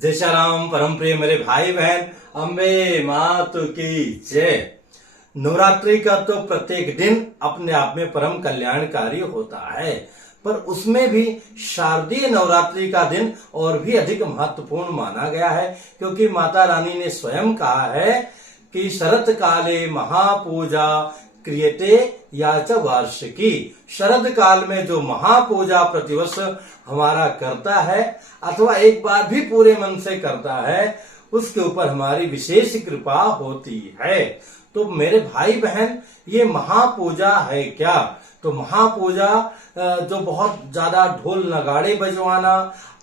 जय श्री राम। परम प्रिय मेरे भाई बहन, अम्बे मात की जय। नवरात्रि का तो प्रत्येक दिन अपने आप में परम कल्याणकारी होता है, पर उसमें भी शारदीय नवरात्रि का दिन और भी अधिक महत्वपूर्ण माना गया है, क्योंकि माता रानी ने स्वयं कहा है कि शरत काले महापूजा क्रियते या च वार्षिकी। शरद काल में जो महापूजा प्रतिवर्ष हमारा करता है अथवा एक बार भी पूरे मन से करता है, उसके ऊपर हमारी विशेष कृपा होती है। तो मेरे भाई बहन, ये महापूजा है क्या? तो महापूजा जो बहुत ज्यादा ढोल नगाड़े बजवाना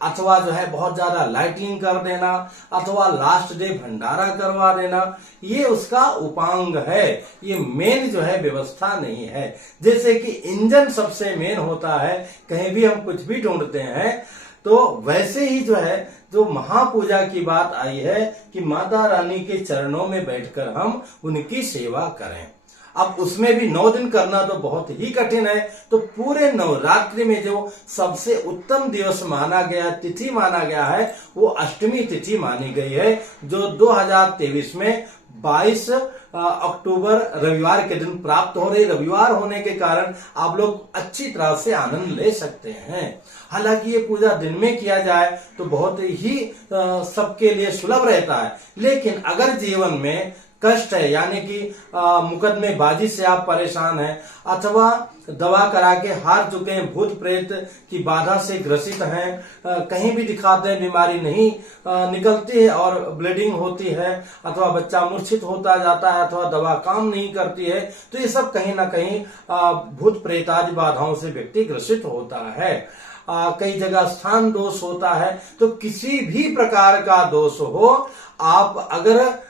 अथवा जो है बहुत ज्यादा लाइटिंग कर देना अथवा लास्ट डे भंडारा करवा देना, ये उसका उपांग है। ये मेन जो है व्यवस्था नहीं है। जैसे कि इंजन सबसे मेन होता है, कहीं भी हम कुछ भी ढूंढते हैं, तो वैसे ही जो है जो महापूजा की बात आई है कि माता रानी के चरणों में बैठकर हम उनकी सेवा करें। अब उसमें भी 9 दिन करना तो बहुत ही कठिन है, तो पूरे नवरात्रि में जो सबसे उत्तम दिवस माना गया, तिथि माना गया है, वो अष्टमी तिथि मानी गई है, जो 2023 में 22 अक्टूबर रविवार के दिन प्राप्त हो रही। रविवार होने के कारण आप लोग अच्छी तरह से आनंद ले सकते हैं। हालांकि ये पूजा दिन में किया जाए तो बहुत ही सबके लिए सुलभ रहता है, लेकिन अगर जीवन में कष्ट है, यानी कि मुकदमेबाजी से आप परेशान हैं अथवा दवा करा के हार चुके हैं, भूत प्रेत की बाधा से ग्रसित हैं, कहीं भी दिखाते हैं बीमारी नहीं निकलती है और ब्लीडिंग होती है, अथवा बच्चा मूर्छित होता जाता है अथवा दवा काम नहीं करती है, तो ये सब कहीं ना कहीं भूत प्रेतादि बाधाओं से व्यक्ति ग्रसित होता है। कई जगह स्थान दोष होता है। तो किसी भी प्रकार का दोष हो, आप अगर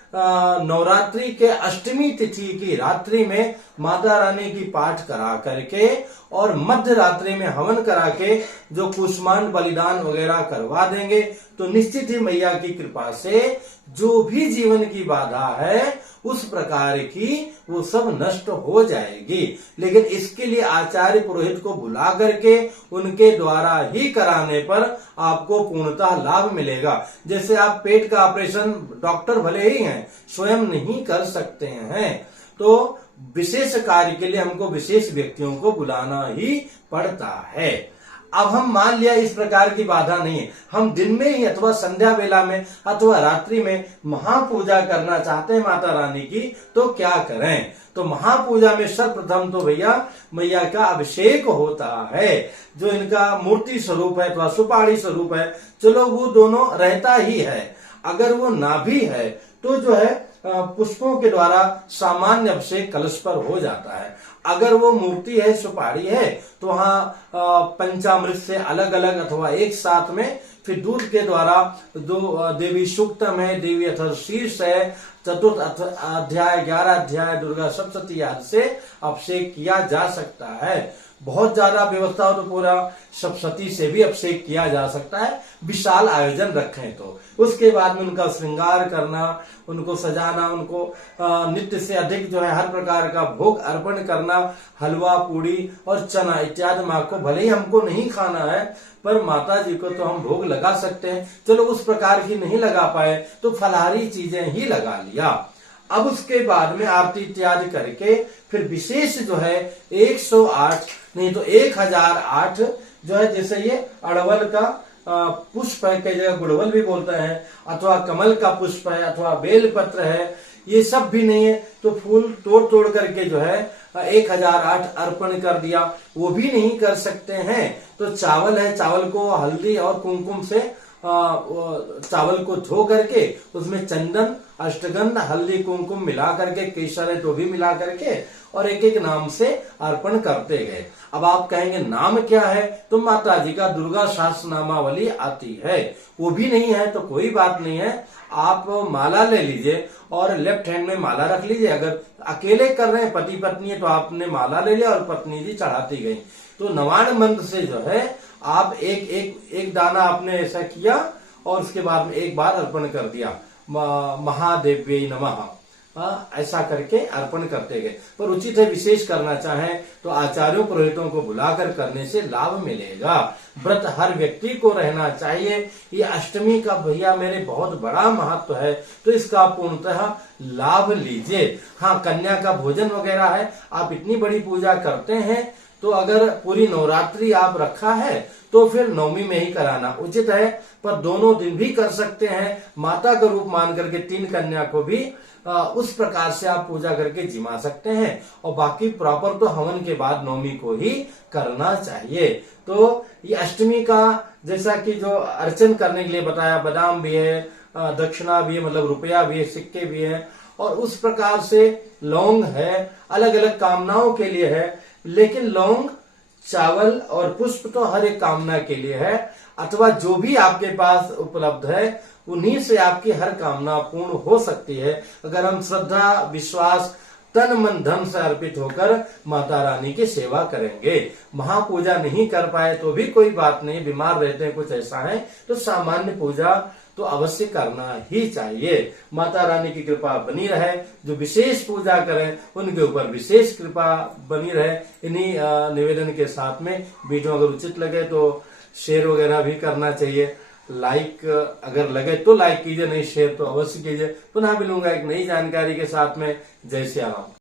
नवरात्रि के अष्टमी तिथि की रात्रि में माता रानी की पाठ करा करके और मध्य रात्रि में हवन करा के जो कुष्मांड बलिदान वगैरह करवा देंगे, तो निश्चित ही मैया की कृपा से जो भी जीवन की बाधा है उस प्रकार की वो सब नष्ट हो जाएगी। लेकिन इसके लिए आचार्य पुरोहित को बुला करके उनके द्वारा ही कराने पर आपको पूर्णतः लाभ मिलेगा। जैसे आप पेट का ऑपरेशन डॉक्टर भले ही हैं, स्वयं नहीं कर सकते हैं, तो विशेष कार्य के लिए हमको विशेष व्यक्तियों को बुलाना ही पड़ता है। अब हम मान लिया इस प्रकार की बाधा नहीं है, हम दिन में ही अथवा संध्या वेला में अथवा रात्रि में महापूजा करना चाहते हैं माता रानी की, तो क्या करें? तो महापूजा में सर्वप्रथम तो भैया मैया का अभिषेक होता है, जो इनका मूर्ति स्वरूप है अथवा सुपाड़ी स्वरूप है, चलो वो दोनों रहता ही है। अगर वो ना भी है तो जो है पुष्पों के द्वारा सामान्य अभिषेक कलश पर हो जाता है। अगर वो मूर्ति है, सुपाड़ी है, तो वहाँ पंचामृत से अलग अलग अथवा एक साथ में फिर दूध के द्वारा दो देवी सूक्तम है, देवी अथर्वशीर्ष है, चतुर्थ अध्याय 11 अध्याय दुर्गा सप्तशती आदि से अभिषेक किया जा सकता है। बहुत ज्यादा व्यवस्था हो तो पूरा सप्तशती से भी अभिषेक किया जा सकता है, विशाल आयोजन रखें तो। उसके बाद में उनका श्रृंगार करना, उनको सजाना, उनको नित्य से अधिक जो है हर प्रकार का भोग अर्पण करना, हलवा पूड़ी और चना इत्यादि माँ को भले ही हमको नहीं खाना है, पर माता जी को तो हम भोग लगा सकते हैं। चलो उस प्रकार की नहीं लगा पाए तो फलाहारी चीजें ही लगा लिया। अब उसके बाद में आरती इत्यादि करके फिर विशेष जो है 108 नहीं तो 1008 जो है, जैसे ये अड़वल का पुष्प है, कई जगह गुड़वल भी बोलते हैं, अथवा कमल का पुष्प है अथवा बेल पत्र है, ये सब भी नहीं है तो फूल तोड़ तोड़ करके जो है 1008 अर्पण कर दिया, वो भी नहीं कर सकते हैं। तो चावल है, चावल को हल्दी और कुमकुम से चावल को धो करके उसमें चंदन, अष्टगंध, हल्दी, कुमकुम मिला करके, केसर है तो भी मिला करके और एक एक नाम से अर्पण करते गए। अब आप कहेंगे नाम क्या है? तो माता जी का दुर्गा सहस्त्र नामावली आती है, वो भी नहीं है तो कोई बात नहीं है, आप माला ले लीजिए और लेफ्ट हैंड में माला रख लीजिए। अगर अकेले कर रहे हैं, पति पत्नी है, तो आपने माला ले लिया और पत्नी जी चढ़ाती गई। तो नवान मंत्र से जो है आप एक दाना आपने ऐसा किया और उसके बाद में एक बार अर्पण कर दिया, महादेव्यै नमः, ऐसा करके अर्पण करते गए। पर उचित है विशेष करना चाहें तो आचार्यों पुरोहितों को बुलाकर करने से लाभ मिलेगा। व्रत हर व्यक्ति को रहना चाहिए। ये अष्टमी का भैया मेरे बहुत बड़ा महत्व है, तो इसका पूर्णतः लाभ लीजिए। हाँ, कन्या का भोजन वगैरह है, आप इतनी बड़ी पूजा करते हैं तो अगर पूरी नवरात्रि आप रखा है तो फिर नवमी में ही कराना उचित है। पर दोनों दिन भी कर सकते हैं। माता का रूप मान करके 3 कन्या को भी उस प्रकार से आप पूजा करके जिमा सकते हैं। और बाकी प्रॉपर तो हवन के बाद नवमी को ही करना चाहिए। तो ये अष्टमी का जैसा कि जो अर्चन करने के लिए बताया, बादाम भी है, दक्षिणा भी है, मतलब रुपया भी है, सिक्के भी है, और उस प्रकार से लौंग है, अलग अलग कामनाओं के लिए है। लेकिन लौंग, चावल और पुष्प तो हर एक कामना के लिए है, अथवा जो भी आपके पास उपलब्ध है उन्हीं से आपकी हर कामना पूर्ण हो सकती है, अगर हम श्रद्धा, विश्वास, तन मन धन से अर्पित होकर माता रानी की सेवा करेंगे। महापूजा नहीं कर पाए तो भी कोई बात नहीं, बीमार रहते हैं, कुछ ऐसा है तो सामान्य पूजा तो अवश्य करना ही चाहिए। माता रानी की कृपा बनी रहे, जो विशेष पूजा करें उनके ऊपर विशेष कृपा बनी रहे। इन्हीं निवेदन के साथ में वीडियो अगर उचित लगे तो शेयर वगैरह भी करना चाहिए। लाइक अगर लगे तो लाइक कीजिए, नहीं शेयर तो अवश्य कीजिए। पुनः मिलूंगा एक नई जानकारी के साथ में। जय श्री राम।